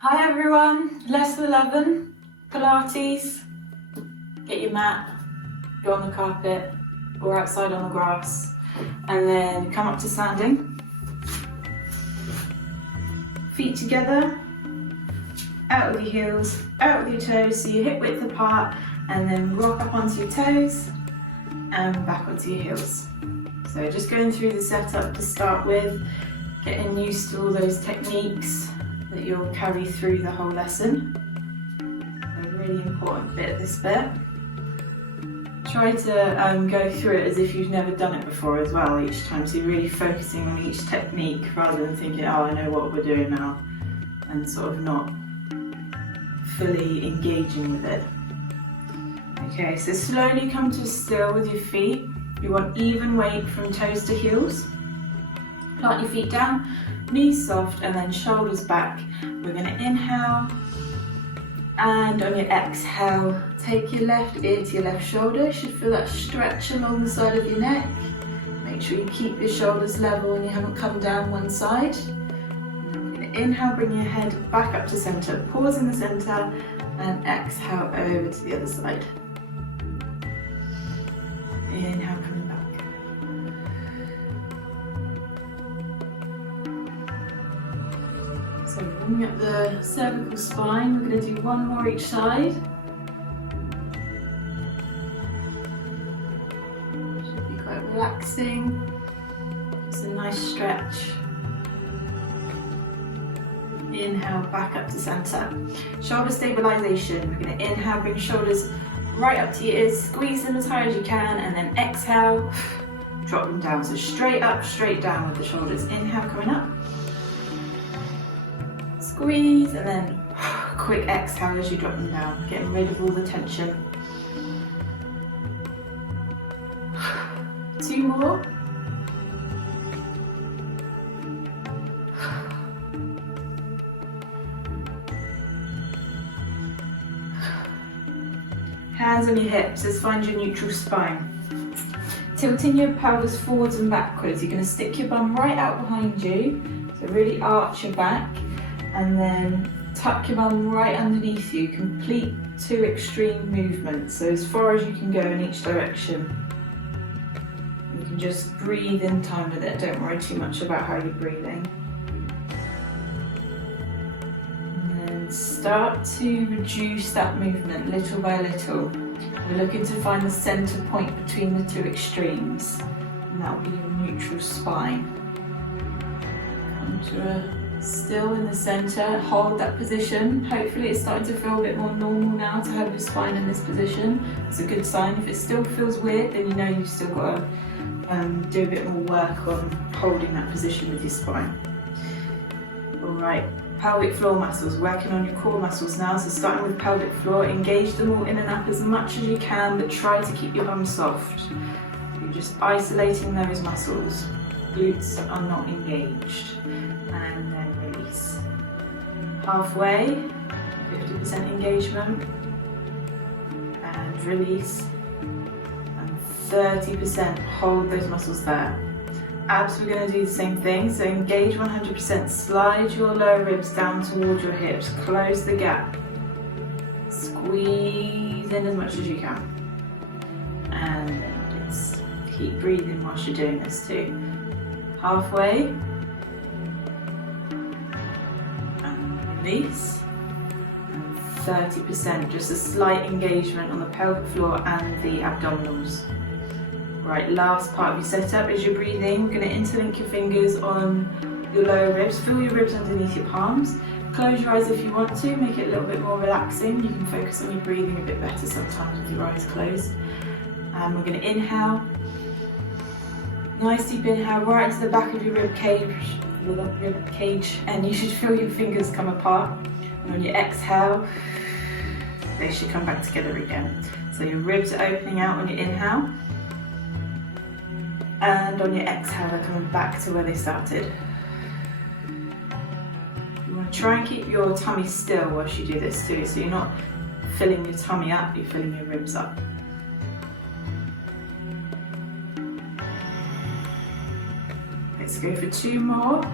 Hi everyone, lesson 11, Pilates. Get your mat, go on the carpet or outside on the grass, and then come up to standing. Feet together, out with your heels, out with your toes, so your hip width apart, and then rock up onto your toes and back onto your heels. So just going through the setup to start with, getting used to all those techniques that you'll carry through the whole lesson. A really important bit, this bit. Try to go through it as if you've never done it before as well each time, so you're really focusing on each technique rather than thinking, oh, I know what we're doing now, and sort of not fully engaging with it. Okay, so slowly come to a still with your feet. You want even weight from toes to heels. Plant your feet down, knees soft, and then shoulders back. We're going to inhale, and on your exhale, take your left ear to your left shoulder. You should feel that stretch along the side of your neck. Make sure you keep your shoulders level and you haven't come down one side. And then we're going to inhale, bring your head back up to centre. Pause in the centre and exhale over to the other side. Inhale, coming back. So warming up the cervical spine, we're going to do one more each side. Should be quite relaxing. Just a nice stretch. Inhale, back up to centre. Shoulder stabilisation. We're going to inhale, bring shoulders right up to your ears, squeeze them as high as you can, and then exhale, drop them down. So straight up, straight down with the shoulders. Inhale, coming up. Squeeze, and then quick exhale as you drop them down, getting rid of all the tension. 2 more. Hands on your hips, let's find your neutral spine. Tilting your pelvis forwards and backwards, you're going to stick your bum right out behind you, so really arch your back, and then tuck your bum right underneath you. Complete 2 extreme movements, so as far as you can go in each direction. You can just breathe in time with it, don't worry too much about how you're breathing. And then start to reduce that movement little by little. We're looking to find the centre point between the 2 extremes, and that will be your neutral spine. Come to a still in the centre, hold that position. Hopefully it's starting to feel a bit more normal now to have your spine in this position. It's a good sign. If it still feels weird, then you know you've still got to do a bit more work on holding that position with your spine. Alright, pelvic floor muscles, working on your core muscles now. So starting with pelvic floor, engage them all in and up as much as you can, but try to keep your bum soft. You're just isolating those muscles. Glutes are not engaged. And then release. Halfway, 50% engagement, and release, and 30%, hold those muscles there. Abs, we're going to do the same thing, so engage 100%, slide your lower ribs down towards your hips, close the gap, squeeze in as much as you can, and just keep breathing whilst you're doing this too. Halfway, release, and 30%, just a slight engagement on the pelvic floor and the abdominals. Right, last part of your setup is your breathing. We're going to interlink your fingers on your lower ribs, feel your ribs underneath your palms. Close your eyes if you want to, make it a little bit more relaxing. You can focus on your breathing a bit better sometimes with your eyes closed. And we're going to inhale, nice deep inhale right into the back of your rib cage, and you should feel your fingers come apart. And on your exhale, they should come back together again. So your ribs are opening out on your inhale, and on your exhale they're coming back to where they started. You want to try and keep your tummy still whilst you do this too, so you're not filling your tummy up, you're filling your ribs up. Let's go for 2 more.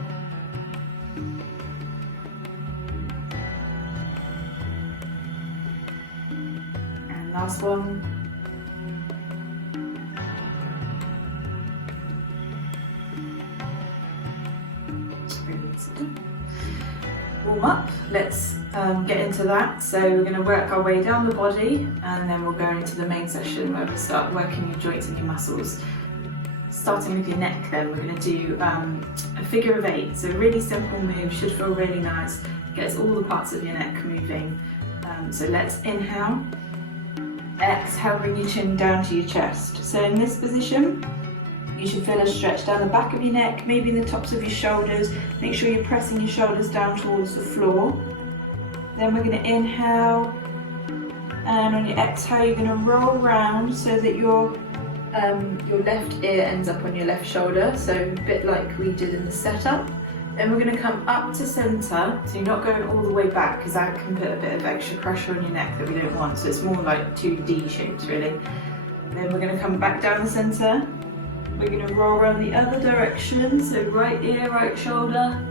last one. Warm up, let's get into that. So we're going to work our way down the body, and then we'll go into the main session where we start working your joints and your muscles. Starting with your neck, then we're going to do a figure of 8. So really simple move, should feel really nice, gets all the parts of your neck moving. So let's inhale, exhale, bring your chin down to your chest. So in this position, you should feel a stretch down the back of your neck, maybe in the tops of your shoulders. Make sure you're pressing your shoulders down towards the floor. Then we're going to inhale, and on your exhale you're going to roll round so that your left ear ends up on your left shoulder, so a bit like we did in the setup. Then we're going to come up to centre, so you're not going all the way back because that can put a bit of extra pressure on your neck that we don't want, so it's more like 2D shapes really. Then we're going to come back down the centre. We're going to roll around the other direction, so right ear, right shoulder,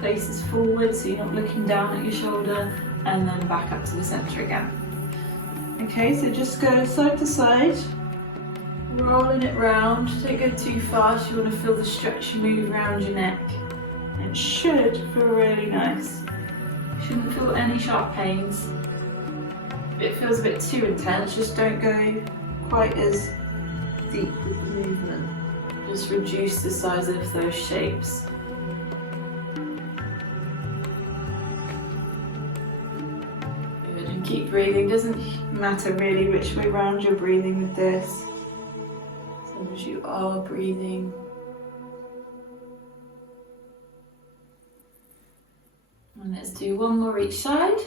faces forward so you're not looking down at your shoulder, and then back up to the centre again. Okay, so just go side to side, rolling it round, don't go too fast, you want to feel the stretch move around your neck. It should feel really nice. You shouldn't feel any sharp pains. If it feels a bit too intense, just don't go quite as deep with the movement. Just reduce the size of those shapes. Good, and keep breathing. Doesn't matter really which way round you're breathing with this, as long as you are breathing. And let's do one more each side.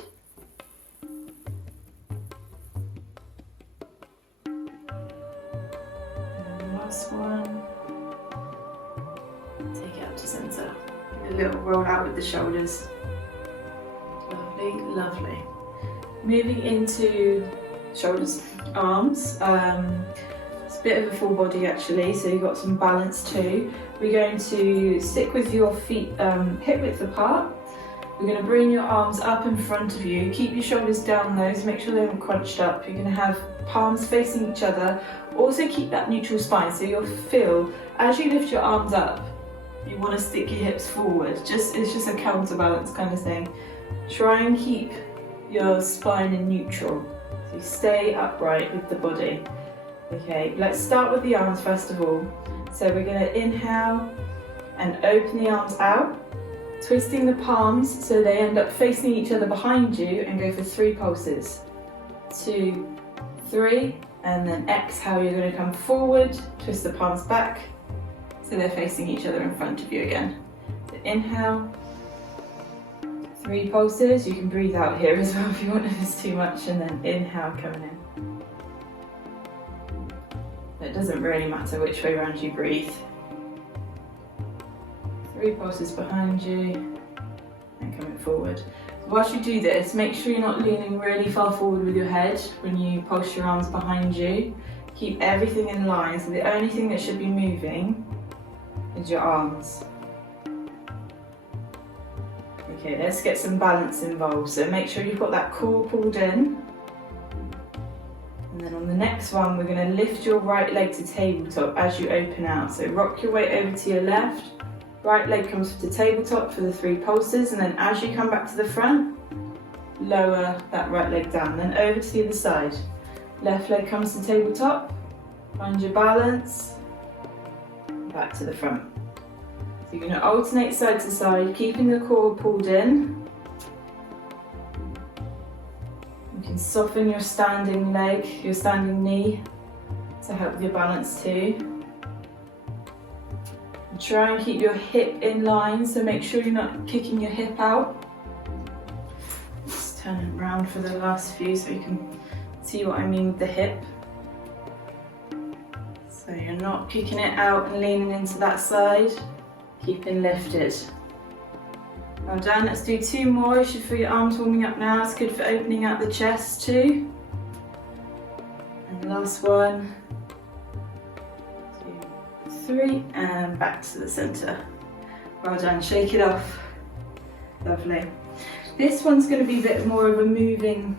Last one. Take it up to centre. Give it a little roll out with the shoulders. Lovely, lovely. Moving into shoulders, arms. It's a bit of a full body actually, so you've got some balance too. We're going to stick with your feet hip width apart. We're going to bring your arms up in front of you. Keep your shoulders down though, so make sure they haven't crunched up. You're going to have palms facing each other. Also keep that neutral spine, so you'll feel, as you lift your arms up, you want to stick your hips forward. It's just a counterbalance kind of thing. Try and keep your spine in neutral, so you stay upright with the body. Okay, let's start with the arms first of all. So we're going to inhale and open the arms out, twisting the palms so they end up facing each other behind you, and go for 3 pulses. 2, 3, and then exhale, you're going to come forward, twist the palms back so they're facing each other in front of you again. So inhale, 3 pulses. You can breathe out here as well if you want, if it's too much, and then inhale coming in. It doesn't really matter which way around you breathe. 3 pulses behind you and coming forward. Whilst you do this, make sure you're not leaning really far forward with your head when you pulse your arms behind you. Keep everything in line, so the only thing that should be moving is your arms. Okay, let's get some balance involved. So make sure you've got that core pulled in. And then on the next one, we're going to lift your right leg to tabletop as you open out. So rock your weight over to your left. Right leg comes to tabletop for the 3 pulses, and then as you come back to the front, lower that right leg down, then over to the other side. Left leg comes to tabletop, find your balance, back to the front. So you're going to alternate side to side, keeping the core pulled in. You can soften your standing leg, your standing knee, to help with your balance too. Try and keep your hip in line, so make sure you're not kicking your hip out. Just turn it around for the last few so you can see what I mean with the hip. So you're not kicking it out and leaning into that side, keeping lifted. Well done, let's do 2 more. You should feel your arms warming up now. It's good for opening out the chest too. And last one. 3, and back to the centre. Well done, shake it off. Lovely. This one's going to be a bit more of a moving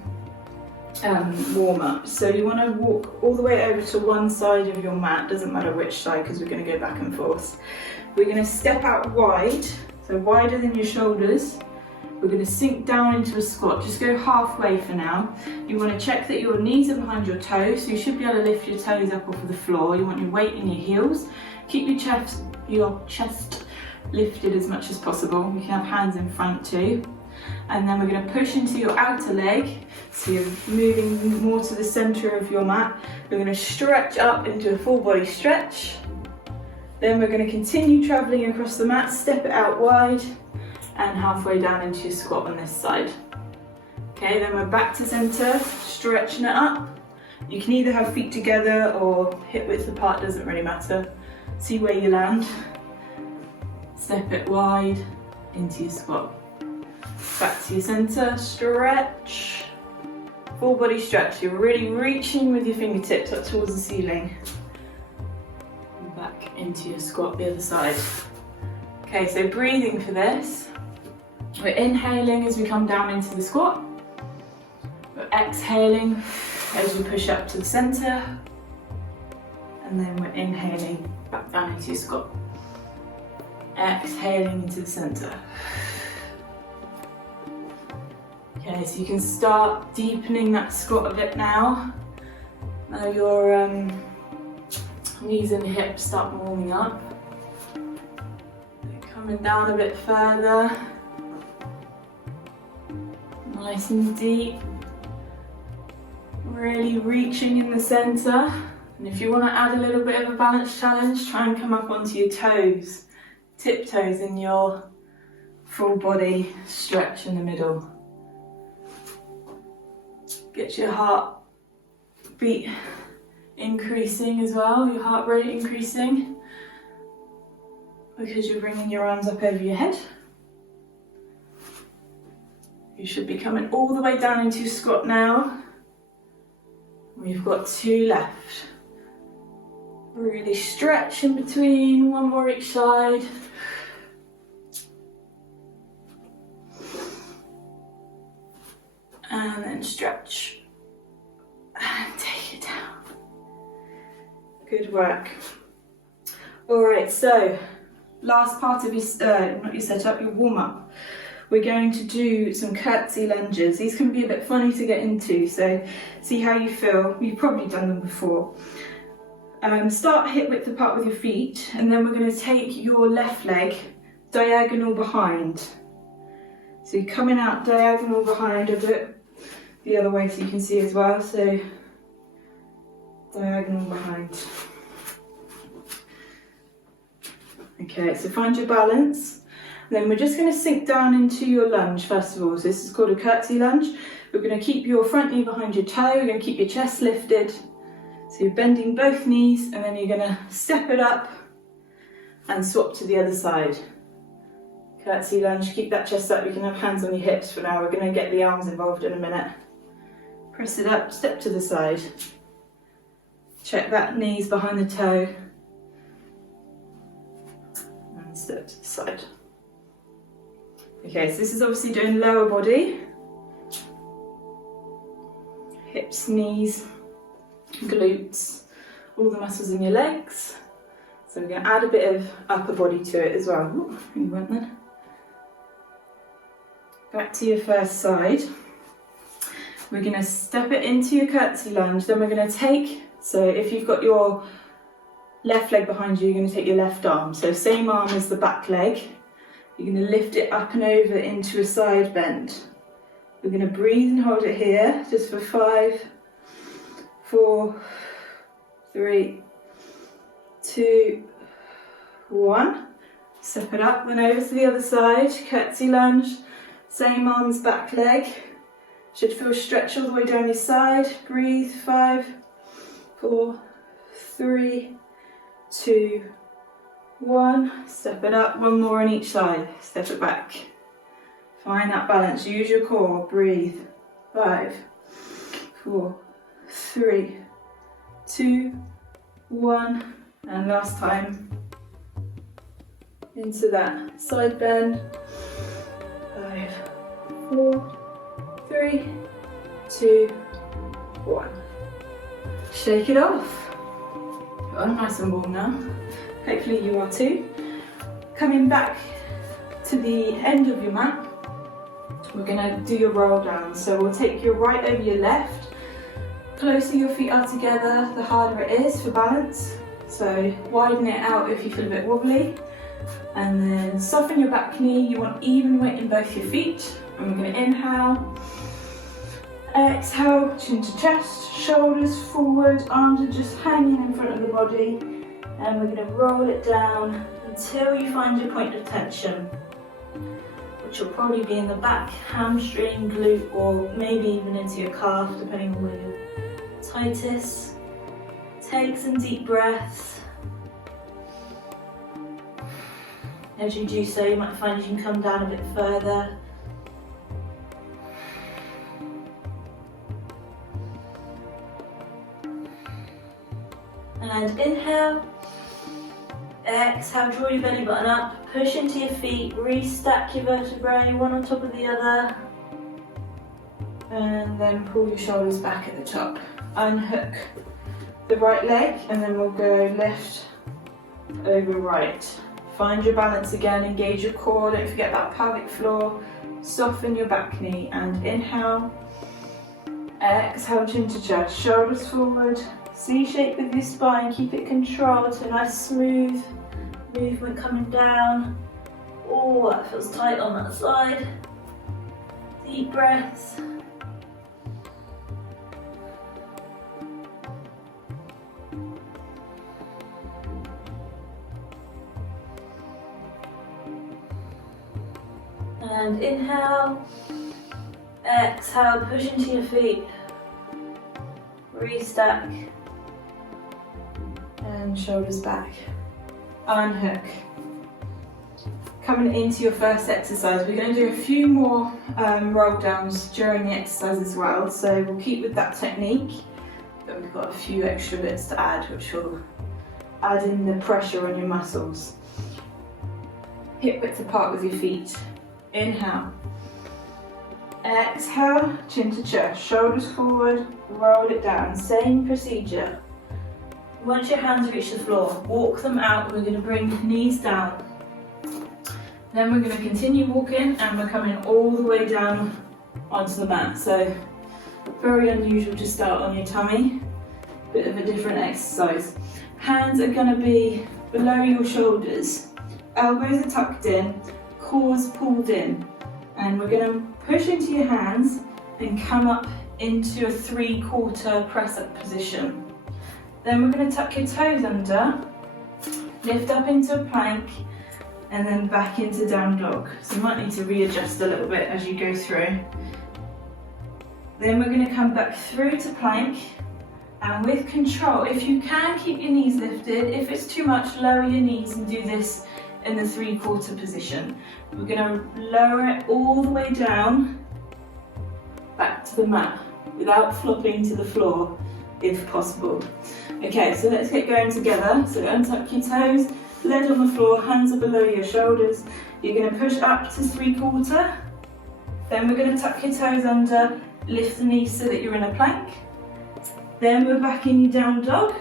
warm up. So you want to walk all the way over to one side of your mat, doesn't matter which side because we're going to go back and forth. We're going to step out wide, so wider than your shoulders. We're going to sink down into a squat. Just go halfway for now. You want to check that your knees are behind your toes, so you should be able to lift your toes up off of the floor. You want your weight in your heels. Keep your chest lifted as much as possible. You can have hands in front too. And then we're going to push into your outer leg, so you're moving more to the center of your mat. We're going to stretch up into a full body stretch. Then we're going to continue traveling across the mat, step it out wide, and halfway down into your squat on this side. Okay, then we're back to center, stretching it up. You can either have feet together or hip width apart, doesn't really matter. See where you land. Step it wide into your squat. Back to your center, stretch. Full body stretch. You're really reaching with your fingertips up towards the ceiling. And back into your squat the other side. Okay, so breathing for this. We're inhaling as we come down into the squat. We're exhaling as we push up to the center. And then we're inhaling back down into your squat. Exhaling into the center. Okay, so you can start deepening that squat a bit now. Now your knees and hips start warming up. Coming down a bit further. Nice and deep. Really reaching in the center. And if you want to add a little bit of a balance challenge, try and come up onto your toes. Tiptoes in your full body stretch in the middle. Get your heart beat increasing as well, your heart rate increasing, because you're bringing your arms up over your head. You should be coming all the way down into your squat now. We've got 2 left. Really stretch in between, 1 more each side. And then stretch. And take it down. Good work. Alright, so last part of your, not your setup, your warm up. We're going to do some curtsy lunges. These can be a bit funny to get into, so see how you feel. You've probably done them before. Start hip width apart with your feet, and then we're going to take your left leg diagonal behind. So you're coming out diagonal behind a bit the other way so you can see as well. So diagonal behind. Okay, so find your balance. Then we're just going to sink down into your lunge first of all. So this is called a curtsy lunge. We're going to keep your front knee behind your toe. We're going to keep your chest lifted. So you're bending both knees, and then you're going to step it up and swap to the other side. Curtsy lunge, keep that chest up. You can have hands on your hips for now. We're going to get the arms involved in a minute. Press it up, step to the side. Check that knees behind the toe. And step to the side. Okay, so this is obviously doing lower body. Hips, knees, glutes, all the muscles in your legs. So we're going to add a bit of upper body to it as well. Ooh, you went then. Back to your first side. We're going to step it into your curtsy lunge. Then we're going to take, so if you've got your left leg behind you, you're going to take your left arm. So same arm as the back leg. You're going to lift it up and over into a side bend. We're going to breathe and hold it here, just for 5, 4, 3, 2, 1. Step it up, then over to the other side, curtsy lunge. Same arms, back leg. Should feel stretch all the way down your side. Breathe, 5, 4, 3, 2, 1. Step it up, 1 more on each side. Step it back. Find that balance, use your core, breathe. 5, 4, 3, 2, 1. And last time. Into that side bend. 5, 4, 3, 2, 1. Shake it off. You're nice and warm now. Hopefully you are too. Coming back to the end of your mat, we're going to do your roll down. So we'll take your right over your left. Closer your feet are together, the harder it is for balance. So widen it out if you feel a bit wobbly. And then soften your back knee. You want even weight in both your feet. And we're going to inhale. Exhale, chin to chest, shoulders forward, arms are just hanging in front of the body. And we're going to roll it down until you find your point of tension, which will probably be in the back, hamstring, glute, or maybe even into your calf, depending on where you're tightest. Take some deep breaths. As you do so, you might find you can come down a bit further. And inhale. Exhale, draw your belly button up, push into your feet, restack your vertebrae, one on top of the other. And then pull your shoulders back at the top. Unhook the right leg, and then we'll go left over right. Find your balance again, engage your core, don't forget that pelvic floor. Soften your back knee, and inhale. Exhale, chin to chest, shoulders forward. C shape with your spine, keep it controlled, so nice smooth movement coming down. Oh, that feels tight on that side. Deep breaths. And inhale. Exhale, push into your feet. Restack. And shoulders back. Unhook. Coming into your first exercise, we're going to do a few more roll downs during the exercise as well. So we'll keep with that technique, but we've got a few extra bits to add, which will add in the pressure on your muscles. Hip width apart with your feet. Inhale. Exhale, chin to chest, shoulders forward, roll it down. Same procedure. Once your hands reach the floor, walk them out. We're going to bring knees down. Then we're going to continue walking, and we're coming all the way down onto the mat. So very unusual to start on your tummy. Bit of a different exercise. Hands are going to be below your shoulders. Elbows are tucked in, core's pulled in. And we're going to push into your hands and come up into a 3/4 press-up position. Then we're going to tuck your toes under, lift up into a plank, and then back into down dog. So you might need to readjust a little bit as you go through. Then we're going to come back through to plank, and with control, if you can, keep your knees lifted. If it's too much, lower your knees and do this in the 3/4 position. We're going to lower it all the way down, back to the mat, without flopping to the floor, if possible. Okay, so let's get going together. So untuck your toes, leg on the floor, hands are below your shoulders. You're going to push up to 3/4. Then we're going to tuck your toes under, lift the knees so that you're in a plank. Then we're back in your down dog.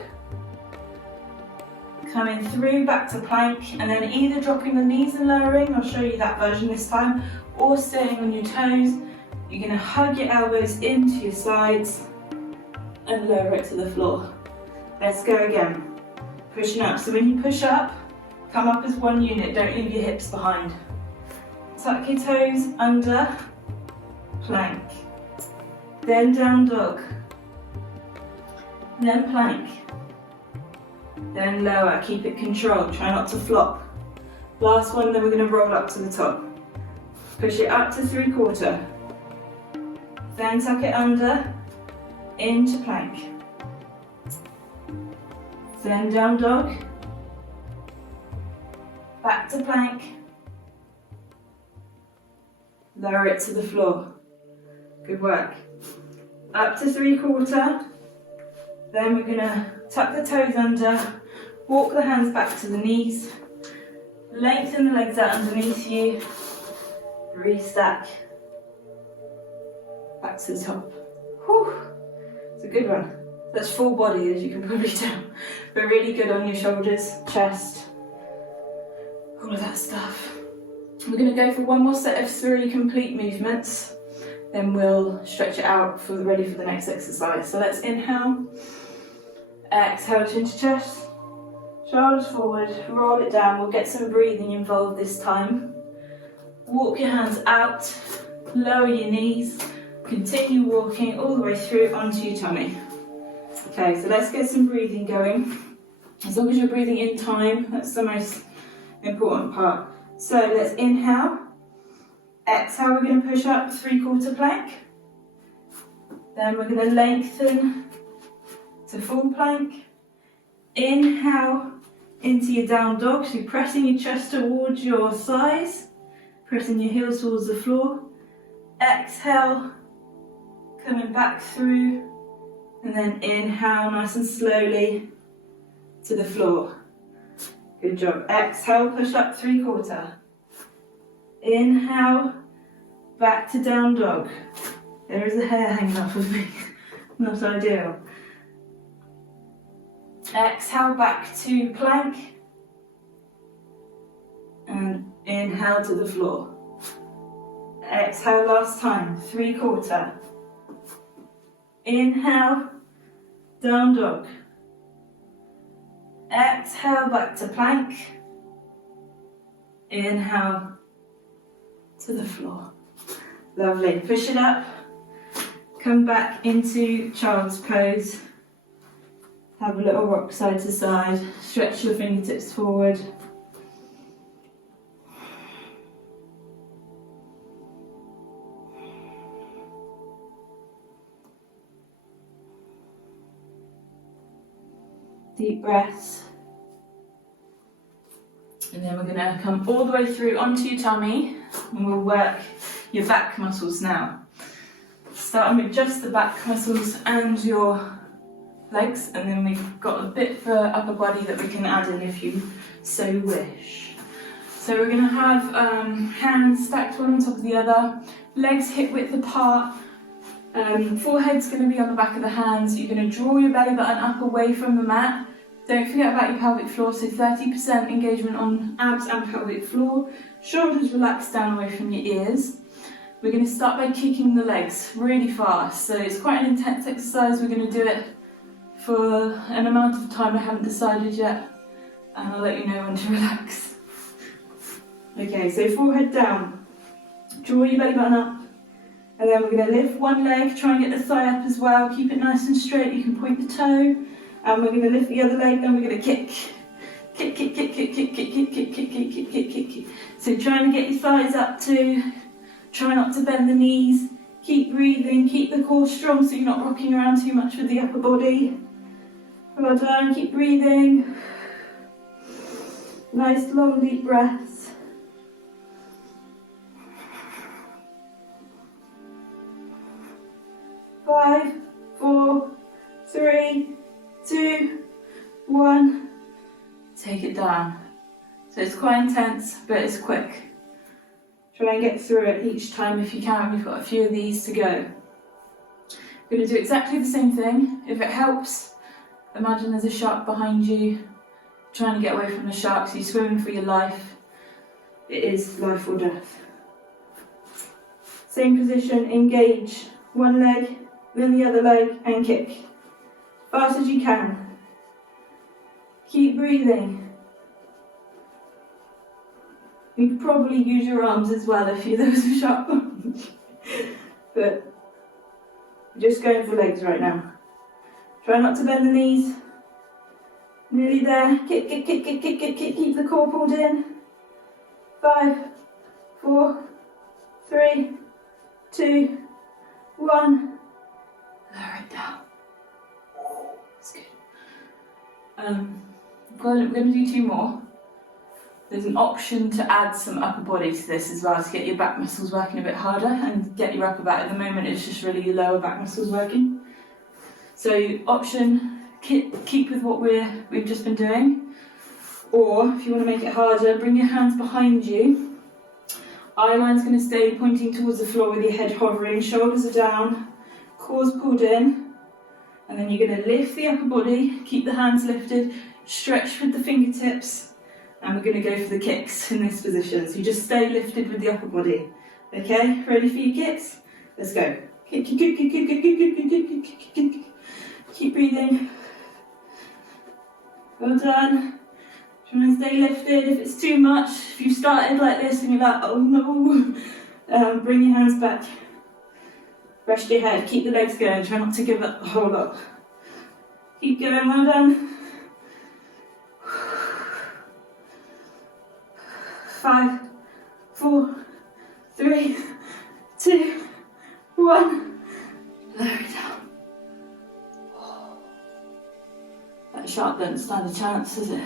Coming through back to plank, and then either dropping the knees and lowering, I'll show you that version this time, or staying on your toes. You're going to hug your elbows into your sides and lower it to the floor. Let's go again. Pushing up. So when you push up, come up as one unit, don't leave your hips behind. Tuck your toes under, plank. Then down dog. Then plank. Then lower, keep it controlled, try not to flop. Last one, then we're going to roll up to the top. Push it up to 3/4. Then tuck it under, into plank. Then down dog. Back to plank. Lower it to the floor. Good work. Up to 3/4. Then we're going to tuck the toes under, walk the hands back to the knees, lengthen the legs out underneath you, restack, back to the top. Whew. It's a good one. That's full body, as you can probably tell, but really good on your shoulders, chest, all of that stuff. We're going to go for one more set of 3 complete movements, then we'll stretch it out for ready for the next exercise. So let's inhale, exhale, chin to chest, shoulders forward, roll it down. We'll get some breathing involved this time. Walk your hands out, lower your knees, continue walking all the way through onto your tummy. Okay, so let's get some breathing going. As long as you're breathing in time, that's the most important part. So let's inhale, exhale, we're going to push up 3/4 plank. Then we're going to lengthen to full plank. Inhale into your down dog, so you're pressing your chest towards your thighs, pressing your heels towards the floor. Exhale, coming back through, and then inhale nice and slowly to the floor. Good job. Exhale, push up 3/4. Inhale, back to down dog. There is a hair hanging off of me. Not ideal. Exhale, back to plank. And inhale to the floor. Exhale last time, 3/4. Inhale, down dog. Exhale, back to plank. Inhale to the floor. Lovely. Push it up. Come back into child's pose. Have a little rock side to side. Stretch your fingertips forward. Deep breaths. And then we're going to come all the way through onto your tummy and we'll work your back muscles now. Starting with just the back muscles and your legs, and then we've got a bit for upper body that we can add in if you so wish. So we're going to have hands stacked one on top of the other, legs hip width apart. Forehead's going to be on the back of the hands. You're going to draw your belly button up away from the mat. Don't forget about your pelvic floor, so 30% engagement on abs and pelvic floor. Shoulders relaxed down away from your ears. We're going to start by kicking the legs really fast. So it's quite an intense exercise. We're going to do it for an amount of time I haven't decided yet, and I'll let you know when to relax. Okay, so forehead down. Draw your belly button up. And then we're going to lift one leg, try and get the thigh up as well. Keep it nice and straight. You can point the toe. And we're going to lift the other leg, then we're going to kick. Kick, kick, kick, kick, kick, kick, kick, kick, kick, kick, kick, kick, kick, kick. So trying to get your thighs up too. Try not to bend the knees. Keep breathing. Keep the core strong so you're not rocking around too much with the upper body. Well done. Keep breathing. Nice long deep breaths. Five, 4, 3, 2, 1. Take it down. So it's quite intense, but it's quick. Try and get through it each time if you can. We've got a few of these to go. We're going to do exactly the same thing. If it helps, imagine there's a shark behind you. Trying to get away from the shark, so you're swimming for your life. It is life or death. Same position, engage one leg, then the other leg, and kick. Fast as you can. Keep breathing. You could probably use your arms as well if there was a sharp punch. But we're just going for legs right now. Try not to bend the knees. Nearly there. Kick, kick, kick, kick, kick, kick, kick. Keep the core pulled in. 5, 4, 3, 2, 1. Lower it down. That's good. We're going to do 2 more. There's an option to add some upper body to this as well, to get your back muscles working a bit harder and get your upper back. At the moment it's just really your lower back muscles working. So option, keep with what we've just been doing. Or if you want to make it harder, bring your hands behind you. Eye line's going to stay pointing towards the floor with your head hovering, shoulders are down, core's pulled in. And then you're going to lift the upper body, keep the hands lifted, stretch with the fingertips, and we're going to go for the kicks in this position. So you just stay lifted with the upper body. Okay, ready for your kicks? Let's go. Kick, kick, kick, kick, kick, kick, kick, kick, kick, kick, kick, kick. Keep breathing. Well done. Try and stay lifted. If it's too much, if you started like this and you're like, oh no, bring your hands back. Rest your head. Keep the legs going. Try not to give up the whole lot. Keep going. Well done. 5, 4, 3, 2, 1. Lower it down. That shark don't stand a chance, does it?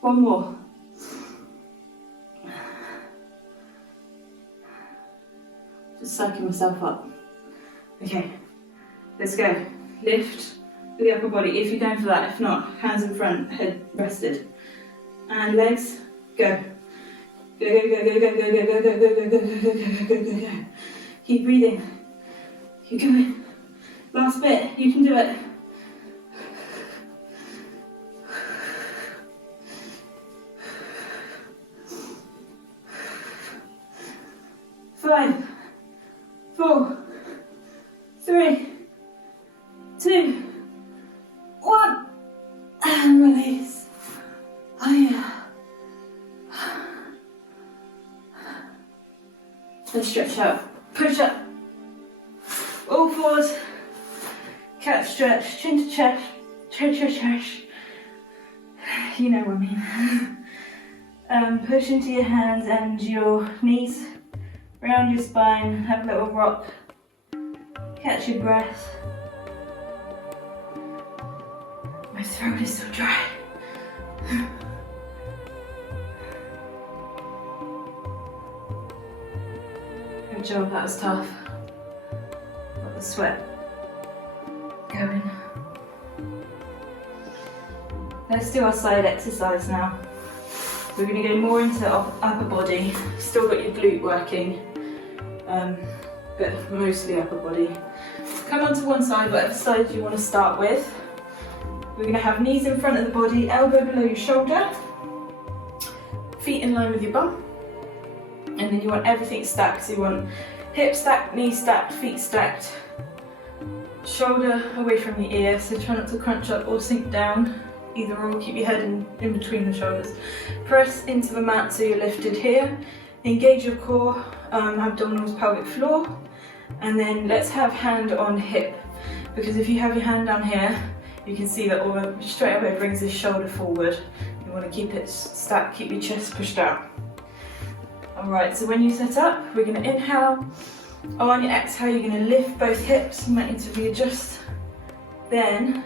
One more. Just psyching myself up. Okay, let's go. Lift with the upper body if you're going for that. If not, hands in front, head rested. And legs, go. Go, go, go, go, go, go, go, go, go, go, go, go, go, go, go, go, go. Keep breathing. Keep going. Last bit, you can do it. Five, 4, 3, 2, 1. And release. Oh yeah. Let's stretch out. Push up. All fours. Cat stretch. Chin to chest. Chest. You know what I mean. Push into your hands and your knees. Round your spine. Have a little rock. Catch your breath. My throat is so dry. Good job, that was tough. Got the sweat going. Let's do our side exercise now. We're going to go more into upper body. Still got your glute working, but mostly upper body. Come onto one side, whatever side you want to start with. We're going to have knees in front of the body, elbow below your shoulder, feet in line with your bum. And then you want everything stacked, so you want hips stacked, knees stacked, feet stacked, shoulder away from the ear, so try not to crunch up or sink down, either or, keep your head in between the shoulders. Press into the mat so you're lifted here, engage your core, abdominals, pelvic floor, and then let's have hand on hip, because if you have your hand down here, you can see that all straight away brings this shoulder forward. You want to keep it stacked, keep your chest pushed out. Alright, so when you set up, we're going to inhale. On your exhale, you're going to lift both hips. You might need to readjust. Then,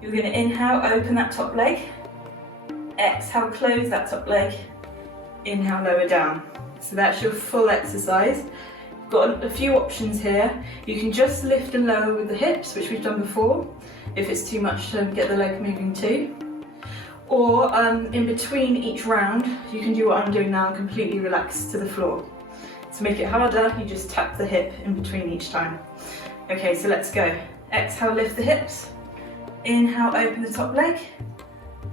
you're going to inhale, open that top leg. Exhale, close that top leg. Inhale, lower down. So that's your full exercise. You've got a few options here. You can just lift and lower with the hips, which we've done before, if it's too much to get the leg moving too. Or in between each round, you can do what I'm doing now and completely relax to the floor. To make it harder, you just tap the hip in between each time. Okay, so let's go. Exhale, lift the hips. Inhale, open the top leg.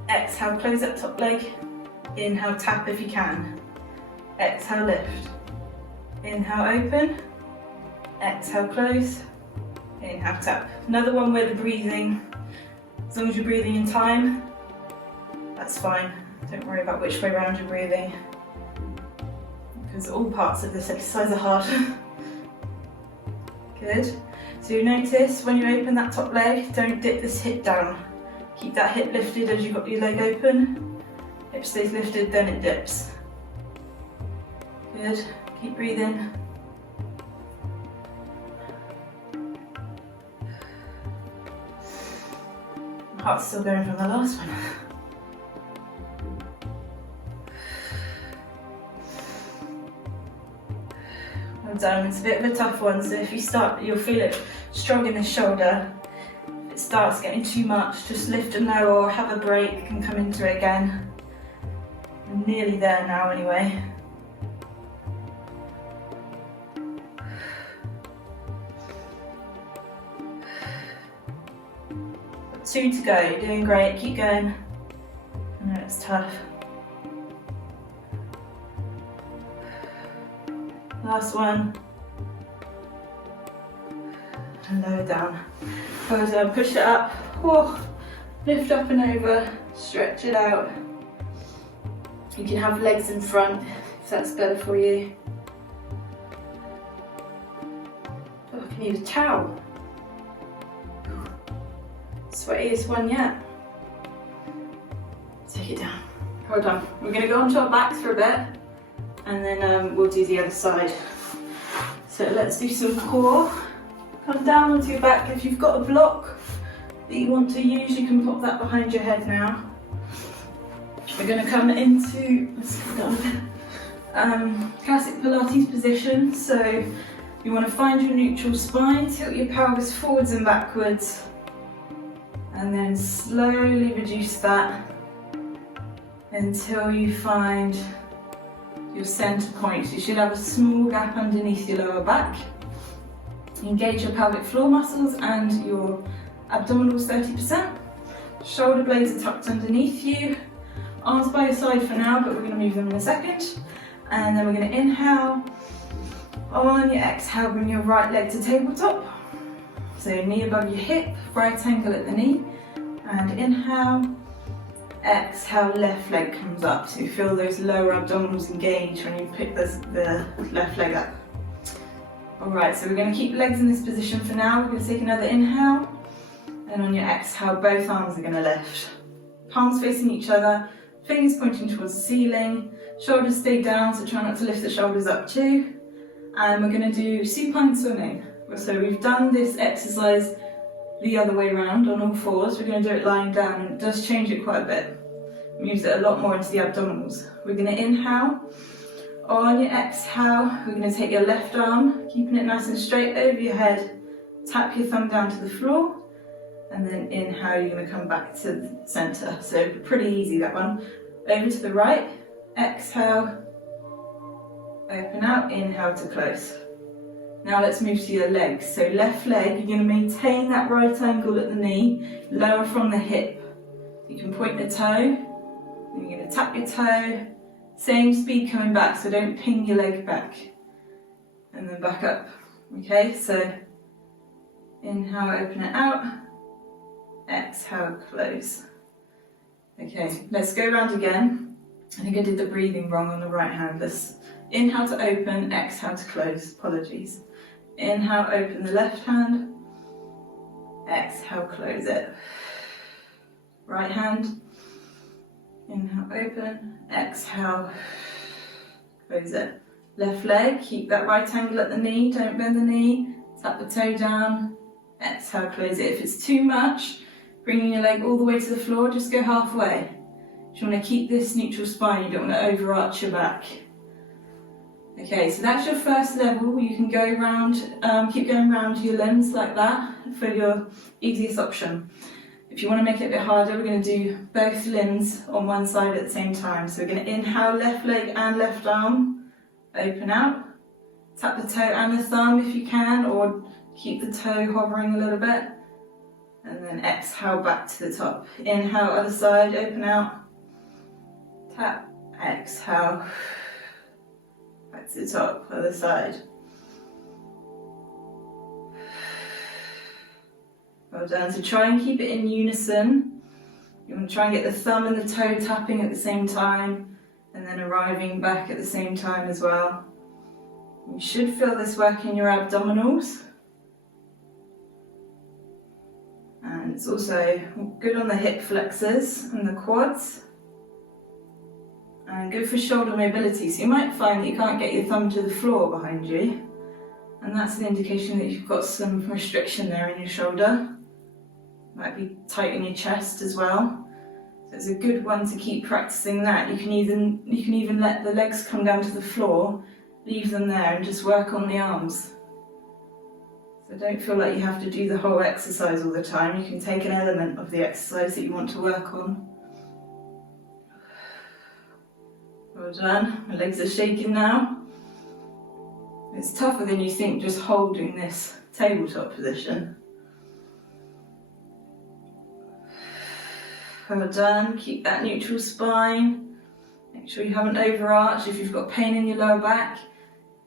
Exhale, close that top leg. Inhale, tap if you can. Exhale, lift. Inhale, open. Exhale, close. Inhale, tap. Another one where the breathing, as long as you're breathing in time, that's fine. Don't worry about which way around you're breathing, because all parts of this exercise are hard. Good. So you notice when you open that top leg, don't dip this hip down. Keep that hip lifted as you've got your leg open. Hip stays lifted, then it dips. Good. Keep breathing. My heart's still going from the last one. Well done. It's a bit of a tough one, so if you start, you'll feel it strong in the shoulder. If it starts getting too much, just lift and lower or have a break and come into it again. I'm nearly there now anyway. 2 to go. You're doing great. Keep going. I know it's tough. Last one. And lower down. Lower down. Push it up. Oh, lift up and over. Stretch it out. You can have legs in front if that's better for you. Oh, I need a towel. Sweatiest one yet. Take it down. Hold on. We're going to go onto our backs for a bit and then we'll do the other side. So let's do some core. Come down onto your back. If you've got a block that you want to use, you can pop that behind your head now. We're going to come into, let's go down a bit, classic Pilates position. So you want to find your neutral spine, tilt your pelvis forwards and backwards, and then slowly reduce that until you find your centre point. So you should have a small gap underneath your lower back. Engage your pelvic floor muscles and your abdominals 30%. Shoulder blades are tucked underneath you. Arms by your side for now, but we're going to move them in a second. And then we're going to inhale. On your exhale, bring your right leg to tabletop. So knee above your hip, right angle at the knee. And inhale. Exhale, left leg comes up. So you feel those lower abdominals engage when you pick the left leg up. Alright, so we're going to keep legs in this position for now. We're going to take another inhale. And on your exhale, both arms are going to lift. Palms facing each other. Fingers pointing towards the ceiling, shoulders stay down, so try not to lift the shoulders up too. And we're going to do supine swimming. So we've done this exercise the other way around on all fours. We're going to do it lying down, and it does change it quite a bit. It moves it a lot more into the abdominals. We're going to inhale. On your exhale, we're going to take your left arm, keeping it nice and straight over your head. Tap your thumb down to the floor. And then inhale, you're going to come back to the centre. So pretty easy, that one. Over to the right, exhale, open out, inhale to close. Now let's move to your legs. So left leg, you're going to maintain that right angle at the knee, lower from the hip. You can point the toe, then you're going to tap your toe, same speed coming back, so don't ping your leg back. And then back up. Okay, so inhale, open it out. Exhale, close. Okay, let's go around again. I think I did the breathing wrong on the right hand. Let's inhale to open, exhale to close. Apologies. Inhale, open the left hand. Exhale, close it. Right hand. Inhale, open. Exhale, close it. Left leg, keep that right angle at the knee. Don't bend the knee. Tap the toe down. Exhale, close it. If it's too much, bringing your leg all the way to the floor, just go halfway. You want to keep this neutral spine, you don't want to overarch your back. Okay, so that's your first level. You can go around, keep going around your limbs like that for your easiest option. If you want to make it a bit harder, we're going to do both limbs on one side at the same time. So we're going to inhale, left leg and left arm, open out. Tap the toe and the thumb if you can, or keep the toe hovering a little bit. And then exhale back to the top. Inhale, other side, open out. Tap, exhale. Back to the top, other side. Well done. So try and keep it in unison. You want to try and get the thumb and the toe tapping at the same time, and then arriving back at the same time as well. You should feel this work in your abdominals. And it's also good on the hip flexors and the quads. And good for shoulder mobility. So you might find that you can't get your thumb to the floor behind you. And that's an indication that you've got some restriction there in your shoulder. Might be tight in your chest as well. So it's a good one to keep practicing that. You can even let the legs come down to the floor, leave them there and just work on the arms. So don't feel like you have to do the whole exercise all the time. You can take an element of the exercise that you want to work on. Well done. My legs are shaking now. It's tougher than you think just holding this tabletop position. Well done. Keep that neutral spine. Make sure you haven't overarched. If you've got pain in your lower back,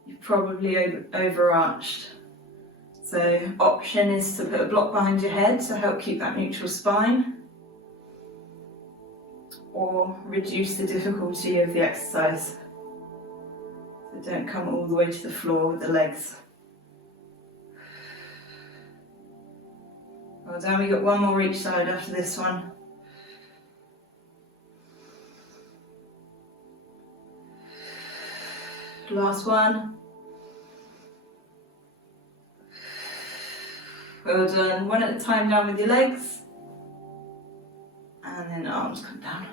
you've probably overarched. So option is to put a block behind your head to help keep that neutral spine, or reduce the difficulty of the exercise. So don't come all the way to the floor with the legs. Well done, we've got one more each side after this one. Last one. Well done. One at a time down with your legs. And then arms come down.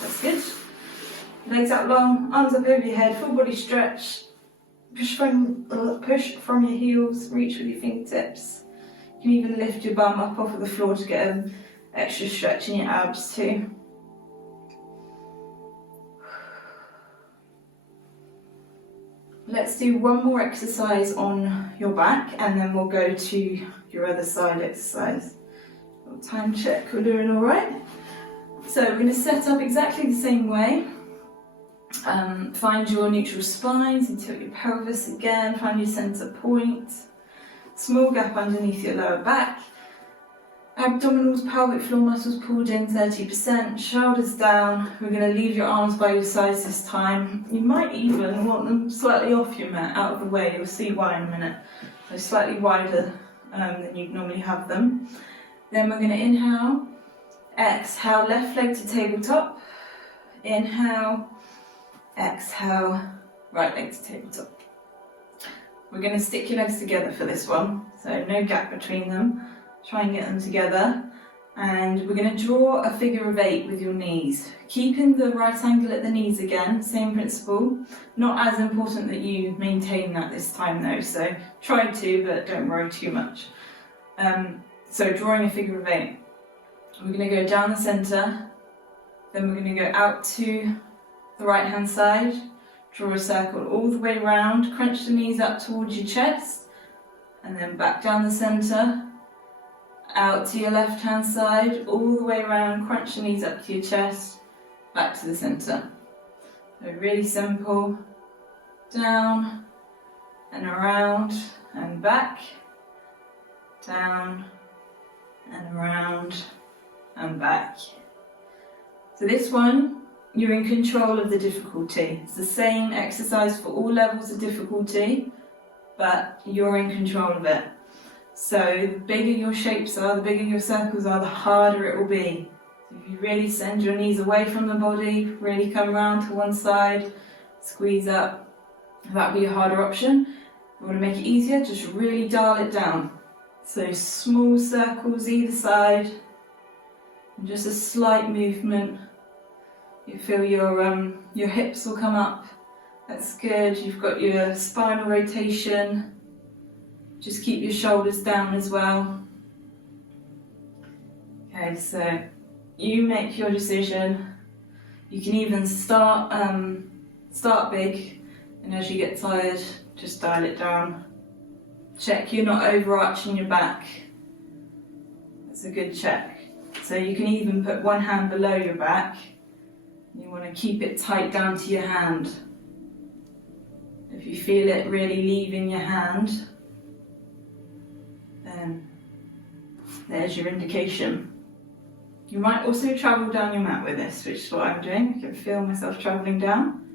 That's good. Legs out long, arms up over your head, full body stretch. Push from your heels, reach with your fingertips. You can even lift your bum up off of the floor to get an extra stretch in your abs too. Let's do one more exercise on your back and then we'll go to your other side exercise. Time check, we're doing all right. So we're going to set up exactly the same way. Find your neutral spines and tilt your pelvis again, find your centre point. Small gap underneath your lower back. Abdominals, pelvic floor muscles pulled in 30%, shoulders down. We're going to leave your arms by your sides this time. You might even want them slightly off your mat, out of the way. You'll see why in a minute. So slightly wider than you'd normally have them. Then we're going to inhale, exhale, left leg to tabletop. Inhale, exhale, right leg to tabletop. We're going to stick your legs together for this one, so no gap between them. Try and get them together, and we're going to draw a figure of 8 with your knees, keeping the right angle at the knees again, same principle. Not as important that you maintain that this time though, so try to, but don't worry too much. So drawing a figure of 8, we're going to go down the centre, then we're going to go out to the right hand side, draw a circle all the way around, crunch the knees up towards your chest, and then back down the centre, out to your left hand side, all the way around, crunch the knees up to your chest, back to the centre. So really simple, down and around and back, down and around and back. So this one, you're in control of the difficulty. It's the same exercise for all levels of difficulty, but you're in control of it. So the bigger your shapes are, the bigger your circles are, the harder it will be. So if you really send your knees away from the body, really come round to one side, squeeze up, that would be a harder option. If you want to make it easier, just really dial it down. So small circles either side, and just a slight movement. You feel your hips will come up. That's good. You've got your spinal rotation. Just keep your shoulders down as well. Okay, so you make your decision. You can even start big, and as you get tired, just dial it down. Check you're not overarching your back. That's a good check. So you can even put one hand below your back. You want to keep it tight down to your hand. If you feel it really leaving your hand, then there's your indication. You might also travel down your mat with this, which is what I'm doing. I can feel myself travelling down.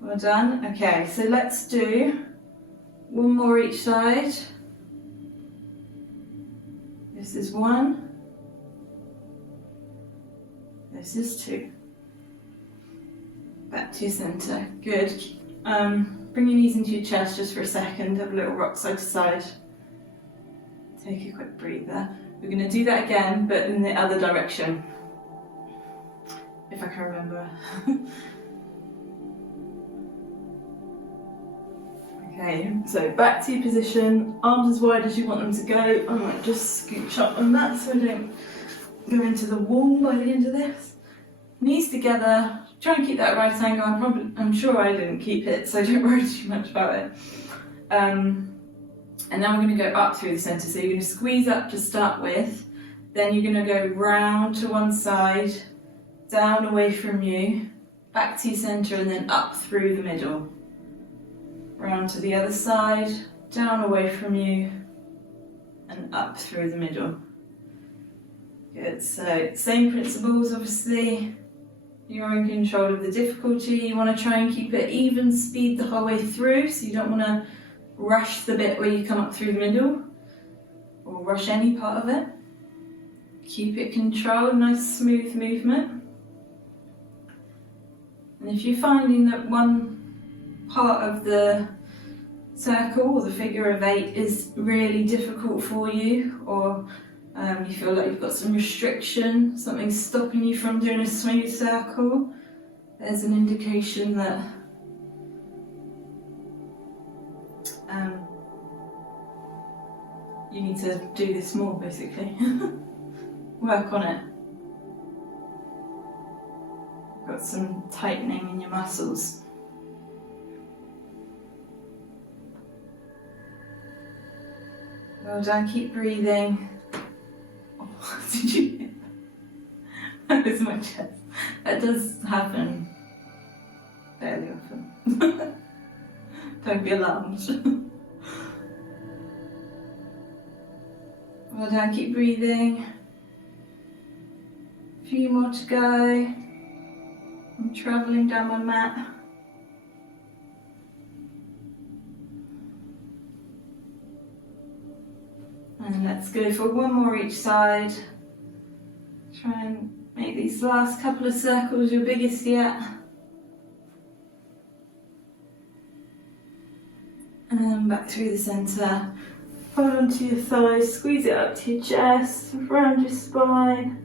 Well done. Okay, so let's do one more each side. This is 1. This is 2. Back to your centre. Good. Bring your knees into your chest just for a second. Have a little rock side to side. Take a quick breather. We're going to do that again, but in the other direction. If I can remember. Okay, so back to your position. Arms as wide as you want them to go. I might just scooch up on that so I don't go into the wall by the end of this. Knees together. Try and keep that right angle. I'm sure I didn't keep it, so don't worry too much about it. And now we're going to go up through the centre. So you're going to squeeze up to start with, Then you're going to go round to one side, down away from you, back to your centre, and then up through the middle. Round to the other side, down away from you, and up through the middle. Good, so same principles obviously. You're in control of the difficulty. You want to try and keep it even speed the whole way through, so you don't want to rush the bit where you come up through the middle, or rush any part of it. Keep it controlled, nice smooth movement. And if you're finding that one part of the circle or the figure of 8 is really difficult for you, or you feel like you've got some restriction, something's stopping you from doing a smooth circle, there's an indication that you need to do this more, basically. Work on it. Got some tightening in your muscles. Well done, keep breathing. Oh, did you hear that? That was my chest. That does happen fairly often. Don't be alarmed. Well done, keep breathing. A few more to go. I'm travelling down my mat. And let's go for one more each side. Try and make these last couple of circles your biggest yet. And then back through the centre. Hold onto your thighs, squeeze it up to your chest, around your spine.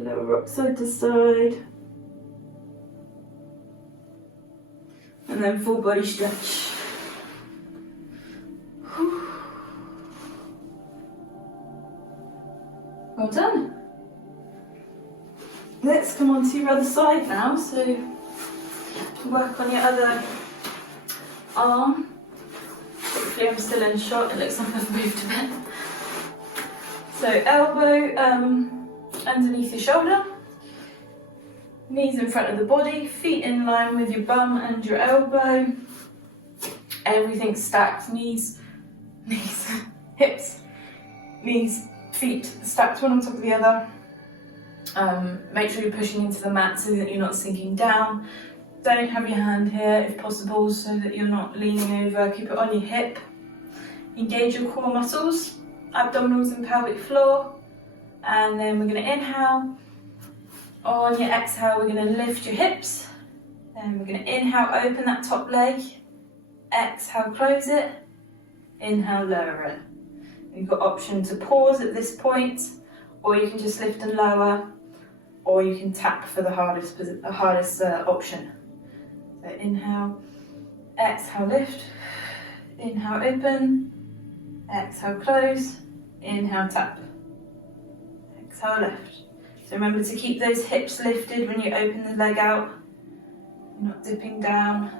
A little rock side to side. And then full body stretch. Well done. Let's come on to your other side now. So work on your other arm. Hopefully I'm still in shot. It looks like I've moved a bit. So elbow underneath your shoulder. Knees in front of the body, feet in line with your bum and your elbow. Everything stacked, knees, hips, knees, feet stacked one on top of the other. Make sure you're pushing into the mat so that you're not sinking down. Don't have your hand here if possible so that you're not leaning over. Keep it on your hip. Engage your core muscles, abdominals and pelvic floor. And then we're going to inhale. On your exhale, we're going to lift your hips. Then we're going to inhale, open that top leg. Exhale, close it. Inhale, lower it. You've got option to pause at this point, or you can just lift and lower, or you can tap for the hardest option. So inhale, exhale, lift. Inhale, open. Exhale, close. Inhale, tap. Exhale, lift. So remember to keep those hips lifted when you open the leg out. You're not dipping down.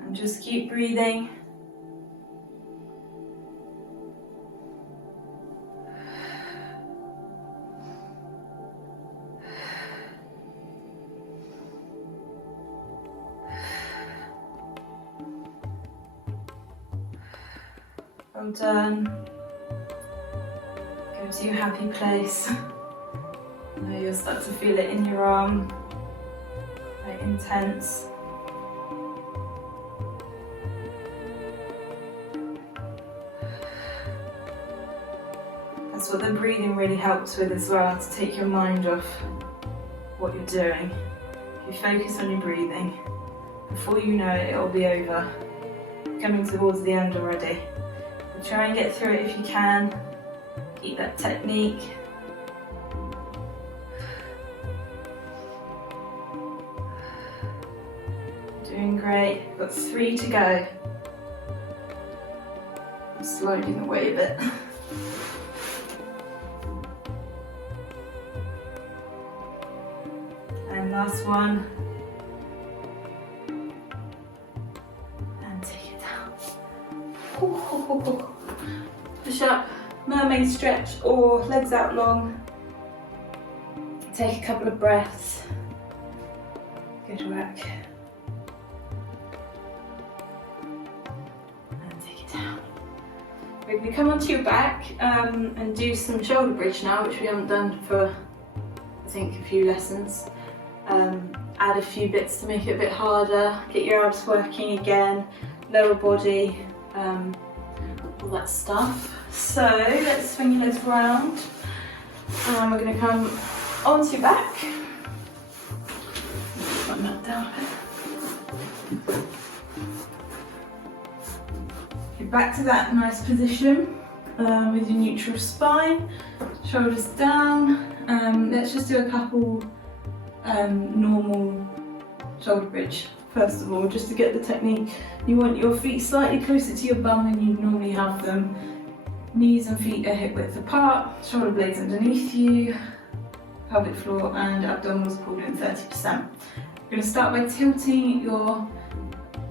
And just keep breathing. Well done. Go to your happy place. Now you'll start to feel it in your arm, quite intense. That's what the breathing really helps with as well, to take your mind off what you're doing. If you focus on your breathing, before you know it, it'll be over. Coming towards the end already. But try and get through it if you can. Keep that technique. Doing great. Got 3 to go. I'm sliding away a bit. And last one. And take it down. Push up. mermaid stretch or legs out long. Take a couple of breaths. Good work. And take it down. We're going to come onto your back and do some shoulder bridge now, which we haven't done for, I think, a few lessons. Add a few bits to make it a bit harder, get your abs working again, lower body, all that stuff. So let's swing your legs around and we're going to come onto your back. Put my mat down a bit. Get back to that nice position with your neutral spine, shoulders down. Let's just do a couple normal shoulder bridge first of all, just to get the technique. You want your feet slightly closer to your bum than you normally have them. Knees and feet are hip width apart, shoulder blades underneath you, pelvic floor and abdominals pulled in 30%. We're going to start by tilting your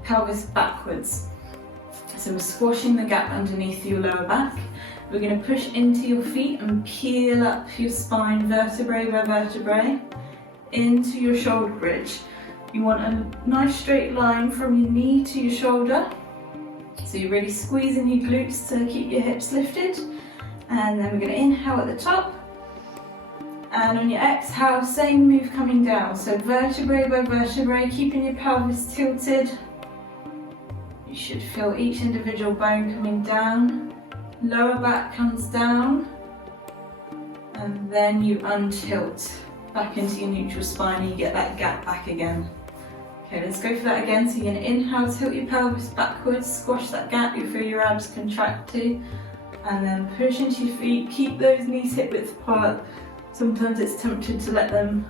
pelvis backwards. So we're squashing the gap underneath your lower back. We're going to push into your feet and peel up your spine vertebrae by vertebrae into your shoulder bridge. You want a nice straight line from your knee to your shoulder. So you're really squeezing your glutes to keep your hips lifted. And then we're going to inhale at the top. And on your exhale, same move coming down. So vertebrae by vertebrae, keeping your pelvis tilted. You should feel each individual bone coming down. Lower back comes down. And then you untilt back into your neutral spine and you get that gap back again. Okay, let's go for that again. So you're going to inhale, tilt your pelvis backwards, squash that gap, you feel your abs contract too. And then push into your feet, keep those knees hip width apart. Sometimes it's tempting to let them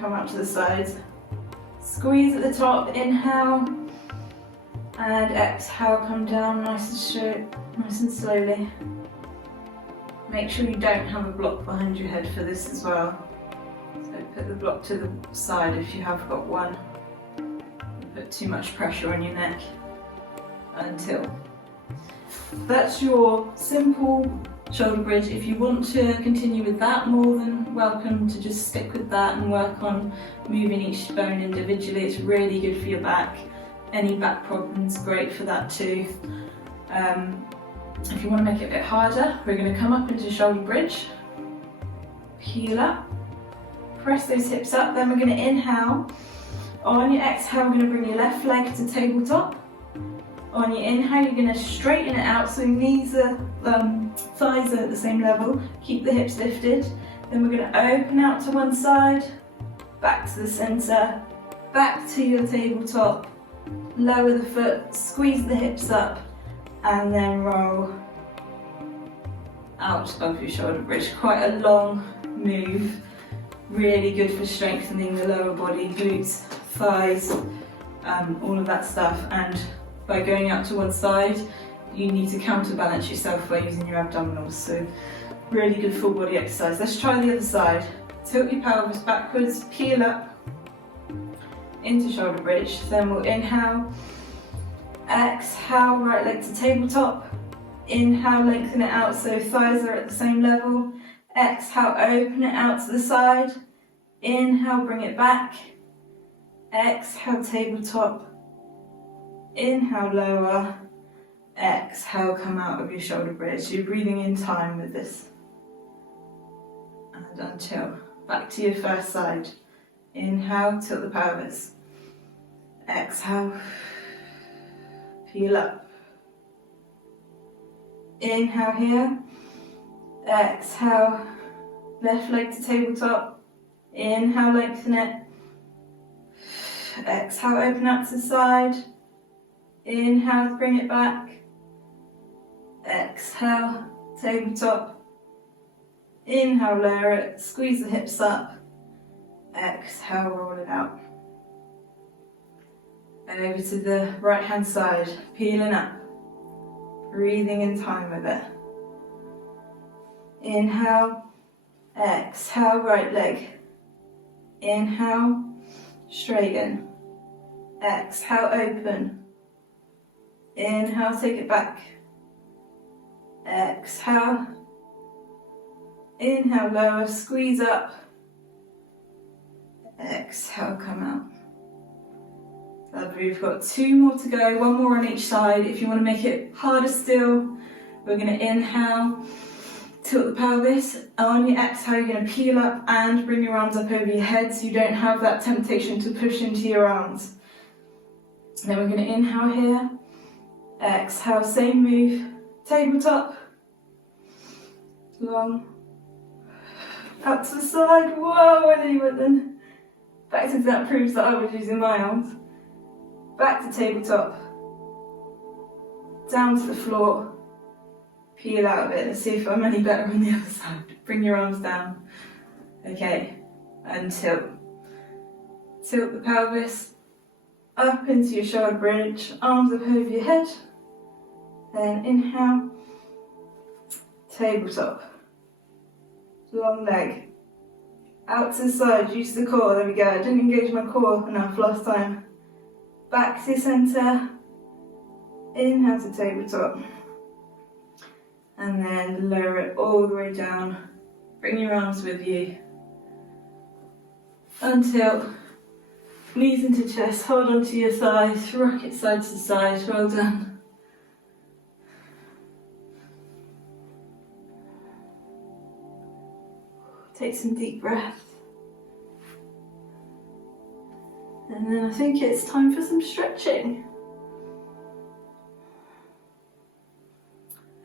come out to the sides. Squeeze at the top, inhale, and exhale, come down nice and straight, nice and slowly. Make sure you don't have a block behind your head for this as well. So put the block to the side if you have got one. Put too much pressure on your neck until. That's your simple shoulder bridge. If you want to continue with that, more than welcome to just stick with that and work on moving each bone individually. It's really good for your back. Any back problems, great for that too. If you want to make it a bit harder, we're going to come up into shoulder bridge, peel up, press those hips up, then we're going to inhale. On your exhale, we're going to bring your left leg to tabletop. On your inhale, you're going to straighten it out so knees are, thighs are at the same level. Keep the hips lifted. Then we're going to open out to one side, back to the centre, back to your tabletop. Lower the foot, squeeze the hips up, and then roll out of your shoulder bridge. Quite a long move. Really good for strengthening the lower body, glutes, thighs, all of that stuff. And by going out to one side, you need to counterbalance yourself by using your abdominals. So really good full body exercise. Let's try the other side. Tilt your pelvis backwards, peel up into shoulder bridge. Then we'll inhale, exhale, right leg to tabletop. Inhale, lengthen it out so thighs are at the same level. Exhale, open it out to the side. Inhale, bring it back. Exhale, tabletop. Inhale, lower. Exhale, come out of your shoulder bridge. You're breathing in time with this. And until. Back to your first side. Inhale, tilt the pelvis. Exhale, peel up. Inhale here. Exhale, left leg to tabletop. Inhale, lengthen it. Exhale, open up to the side. Inhale, bring it back. Exhale, tabletop. Inhale, lower it. Squeeze the hips up. Exhale, roll it out. And over to the right hand side, peeling up. Breathing in time with it. Inhale, exhale, right leg. Inhale, straighten. Exhale, open. Inhale, take it back. Exhale. Inhale, lower, squeeze up. Exhale, come out. Lovely, we've got 2 more to go, 1 more on each side. If you want to make it harder still, we're going to inhale, tilt the pelvis. On your exhale, you're going to peel up and bring your arms up over your head so you don't have that temptation to push into your arms. Then we're going to inhale here, exhale, same move, tabletop, long, out to the side. Whoa, I nearly went then. Back to that proves that I was using my arms. Back to tabletop, down to the floor, peel out of it. Let's see if I'm any better on the other side. Bring your arms down. Okay, and tilt. Tilt the pelvis up into your shoulder bridge, arms up over your head. Then inhale, tabletop, long leg, out to the side, use the core. There we go. I didn't engage my core enough last time. Back to centre, inhale to tabletop, and then lower it all the way down. Bring your arms with you, untilt, knees into chest, hold onto your thighs, rock it side to side. Well done. Take some deep breaths. And then I think it's time for some stretching.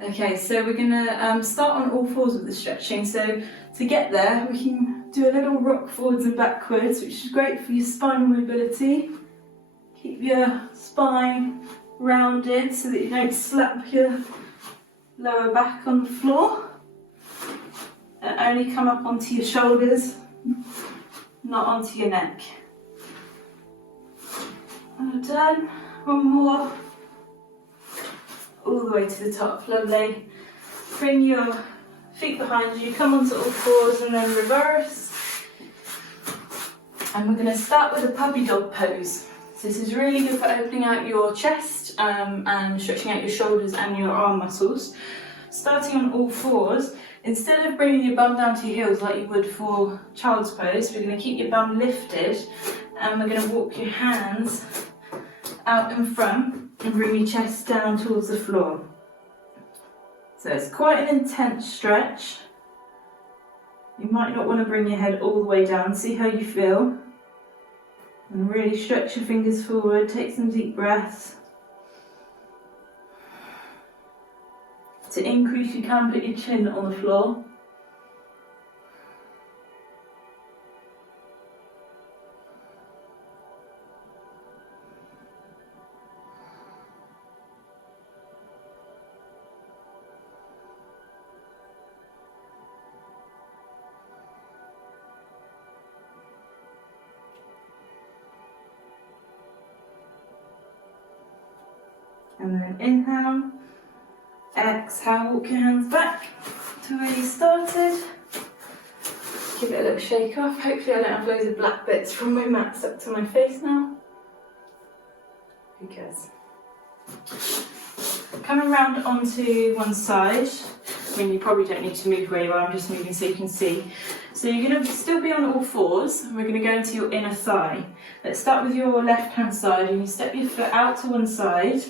Okay, so we're going to start on all fours with the stretching. So to get there, we can do a little rock forwards and backwards, which is great for your spinal mobility. Keep your spine rounded so that you don't slap your lower back on the floor. And only come up onto your shoulders, not onto your neck. Well done. 1 more. All the way to the top. Lovely. Bring your feet behind you, come onto all fours and then reverse. And we're going to start with a puppy dog pose. So this is really good for opening out your chest and stretching out your shoulders and your arm muscles. Starting on all fours, instead of bringing your bum down to your heels like you would for child's pose, we're going to keep your bum lifted and we're going to walk your hands out in front and bring your chest down towards the floor. So it's quite an intense stretch. You might not want to bring your head all the way down, see how you feel. And really stretch your fingers forward, take some deep breaths. To increase, you can put your chin on the floor. And then inhale, exhale, walk your hands back to where you started. Give it a little shake off. Hopefully I don't have loads of black bits from my mat stuck to my face now. Who cares? Coming round onto one side. I mean, you probably don't need to move where you are, I'm just moving so you can see. So you're going to still be on all fours, and we're going to go into your inner thigh. Let's start with your left hand side, and you step your foot out to one side.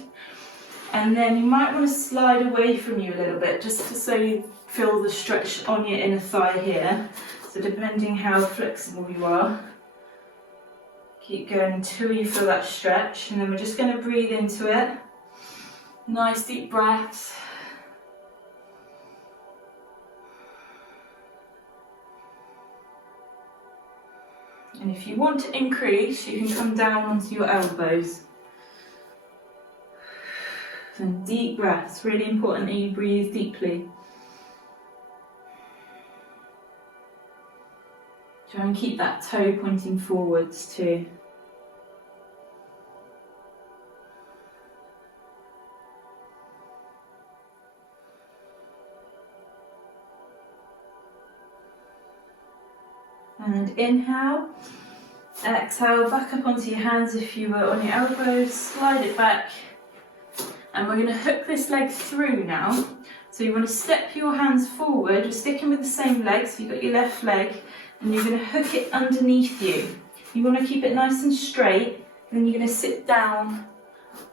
And then you might want to slide away from you a little bit, just so you feel the stretch on your inner thigh here. So depending how flexible you are, keep going until you feel that stretch. And then we're just going to breathe into it. Nice deep breaths. And if you want to increase, you can come down onto your elbows. And deep breaths, really important that you breathe deeply. Try and keep that toe pointing forwards too. And inhale, exhale, back up onto your hands if you were on your elbows, slide it back. And we're going to hook this leg through now. So you want to step your hands forward, you're sticking with the same leg, so you've got your left leg, and you're going to hook it underneath you. You want to keep it nice and straight, and then you're going to sit down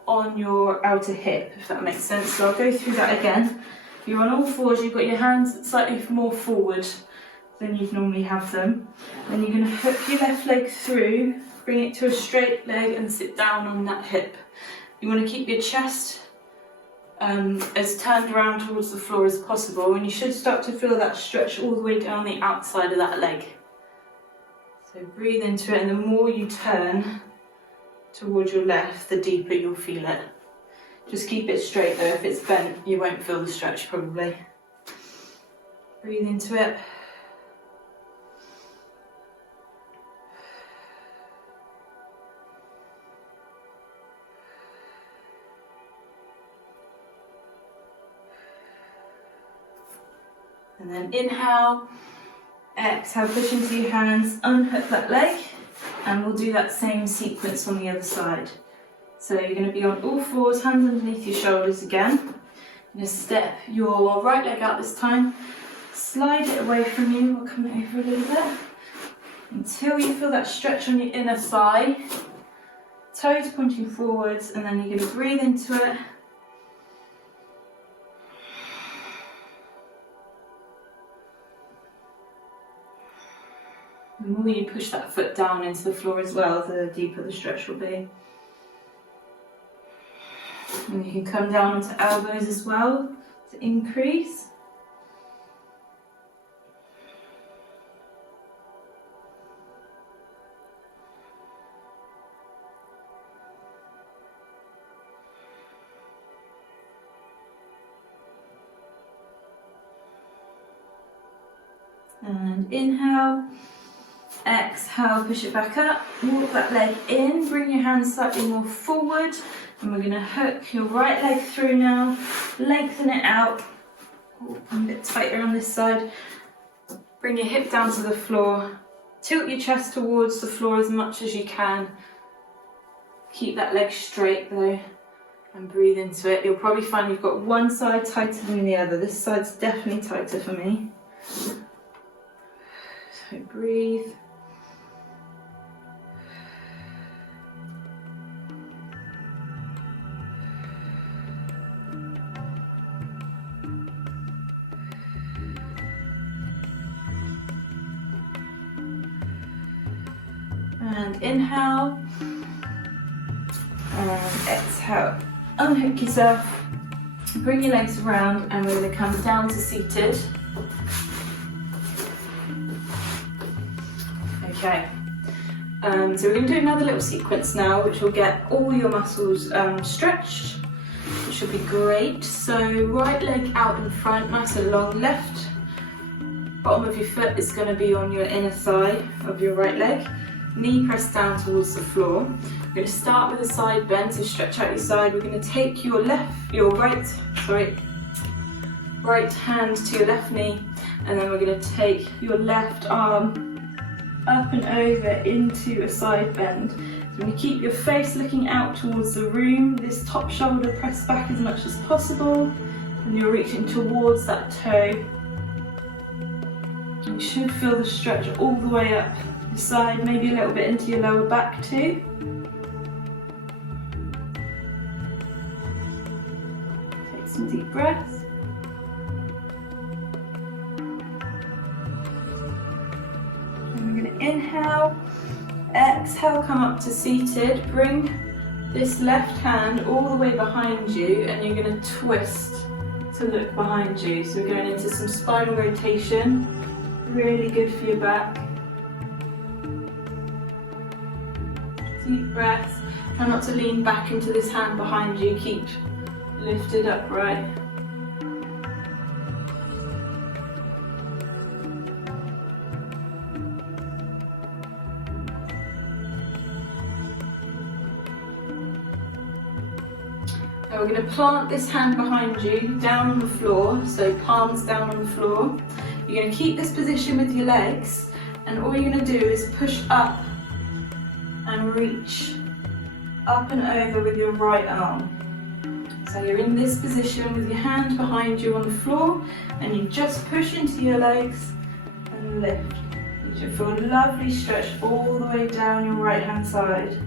on your outer hip, if that makes sense. So I'll go through that again. You're on all fours, you've got your hands slightly more forward than you'd normally have them. Then you're going to hook your left leg through, bring it to a straight leg and sit down on that hip. You want to keep your chest as turned around towards the floor as possible, and you should start to feel that stretch all the way down the outside of that leg. So breathe into it, and the more you turn towards your left, the deeper you'll feel it. Just keep it straight though. If it's bent, you won't feel the stretch probably. Breathe into it. And then inhale, exhale, push into your hands, unhook that leg, and we'll do that same sequence on the other side. So you're going to be on all fours, hands underneath your shoulders again. You're going to step your right leg out this time, slide it away from you, we'll come over a little bit, until you feel that stretch on your inner thigh, toes pointing forwards, and then you're going to breathe into it. The more you push that foot down into the floor as well, the deeper the stretch will be. And you can come down onto elbows as well to increase. And inhale. Exhale, push it back up, walk that leg in, bring your hands slightly more forward, and we're going to hook your right leg through now, lengthen it out, a bit tighter on this side, bring your hip down to the floor, tilt your chest towards the floor as much as you can, keep that leg straight though, and breathe into it. You'll probably find you've got one side tighter than the other. This side's definitely tighter for me. So breathe. And inhale, and exhale. Unhook yourself, bring your legs around, and we're going to come down to seated. Okay, so we're going to do another little sequence now, which will get all your muscles stretched, which will be great. So right leg out in front, nice and long, left bottom of your foot is going to be on your inner thigh of your right leg. Knee pressed down towards the floor. We're going to start with a side bend, so stretch out your side. We're going to take your right hand to your left knee, and then we're going to take your left arm up and over into a side bend. So we're going to keep your face looking out towards the room, this top shoulder pressed back as much as possible, and you're reaching towards that toe. You should feel the stretch all the way up the side, maybe a little bit into your lower back too. Take some deep breaths. And we're going to inhale, exhale, come up to seated. Bring this left hand all the way behind you, and you're going to twist to look behind you. So we're going into some spinal rotation, really good for your back. Deep breaths. Try not to lean back into this hand behind you, keep lifted upright. Now we're going to plant this hand behind you, down on the floor, so palms down on the floor. You're going to keep this position with your legs, and all you're going to do is push up and reach up and over with your right arm. So you're in this position with your hand behind you on the floor, and you just push into your legs and lift. You should feel a lovely stretch all the way down your right hand side.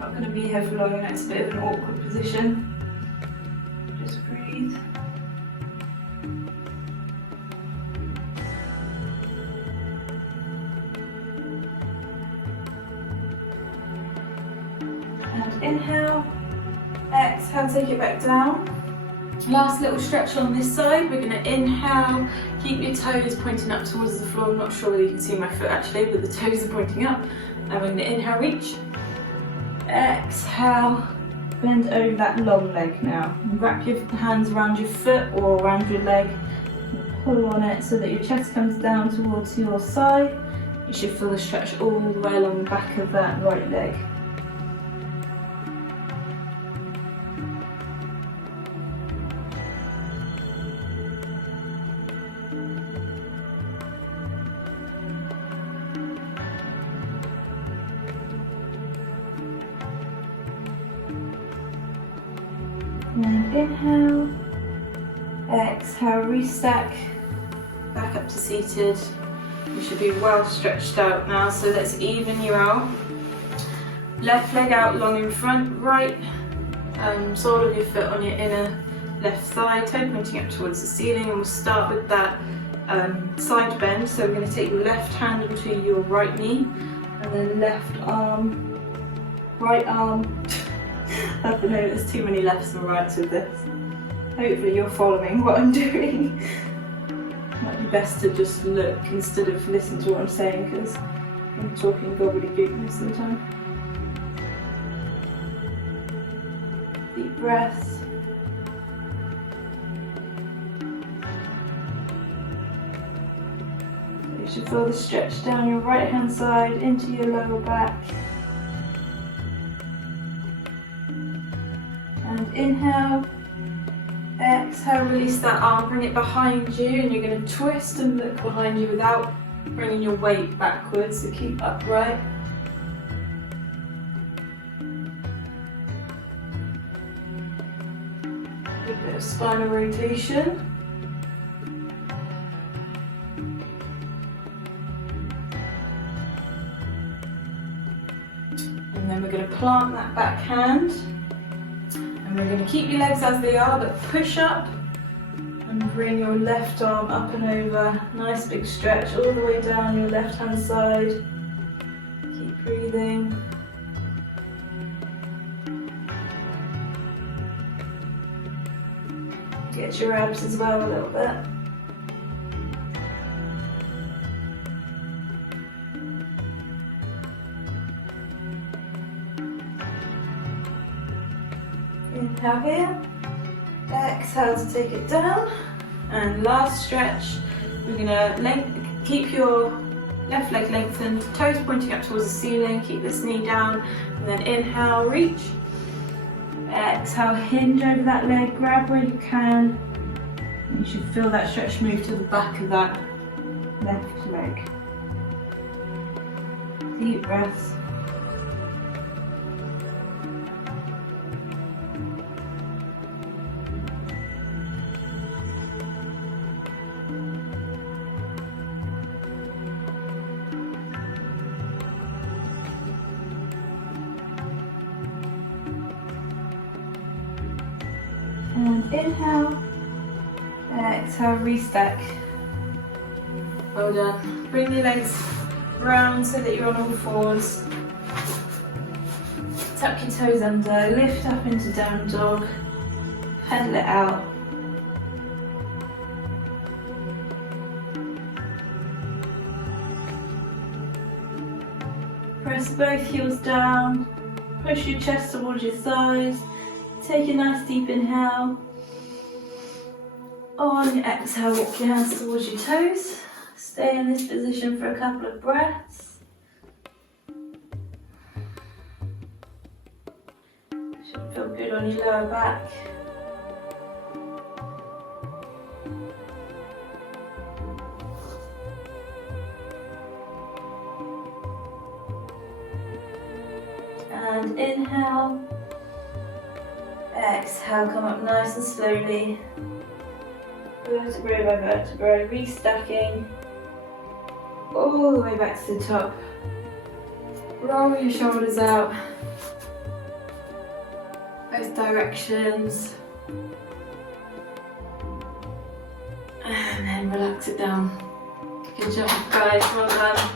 Not going to be here for long, and it's a bit of an awkward position. Just breathe. And inhale, exhale, take it back down. Last little stretch on this side. We're going to inhale, keep your toes pointing up towards the floor. I'm not sure whether you can see my foot actually, but the toes are pointing up. And we're going to inhale, reach. Exhale, bend over that long leg now. Wrap your hands around your foot or around your leg. Pull on it so that your chest comes down towards your side. You should feel the stretch all the way along the back of that right leg. And inhale, exhale, restack, back up to seated. You should be well stretched out now, so let's even you out. Left leg out long in front, right sole of your foot on your inner left thigh, toe pointing up towards the ceiling, and we'll start with that side bend. So we're going to take your left hand onto your right knee, and then left arm, right arm. I don't know, there's too many lefts and rights with this. Hopefully you're following what I'm doing. Might be best to just look instead of listen to what I'm saying, because I'm talking gobbledygook most of the time. Deep breaths. You should feel the stretch down your right hand side into your lower back. And inhale, exhale, release that arm, bring it behind you, and you're going to twist and look behind you without bringing your weight backwards, so keep upright. A bit of spinal rotation. And then we're going to plant that back hand. And we're going to keep your legs as they are, but push up and bring your left arm up and over. Nice big stretch all the way down your left hand side. Keep breathing. Get your abs as well a little bit. Inhale here, exhale to take it down, and last stretch, we're going to keep your left leg lengthened, toes pointing up towards the ceiling, keep this knee down, and then inhale, reach, exhale, hinge over that leg, grab where you can, and you should feel that stretch move to the back of that left leg. Deep breaths. And inhale, exhale, restack. Well done. Bring your legs round so that you're on all fours. Tuck your toes under, lift up into down dog, pedal it out. Press both heels down, push your chest towards your thighs. Take a nice deep inhale. On your exhale, walk your hands towards your toes. Stay in this position for a couple of breaths. Should feel good on your lower back. And inhale. Exhale, come up nice and slowly. Vertebrae by vertebrae, restacking. All the way back to the top. Roll your shoulders out. Both directions. And then relax it down. Good job, guys, well done.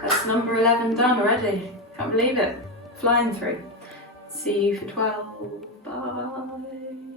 That's number 11 done already. Can't believe it. Flying through. See you for 12. Bye.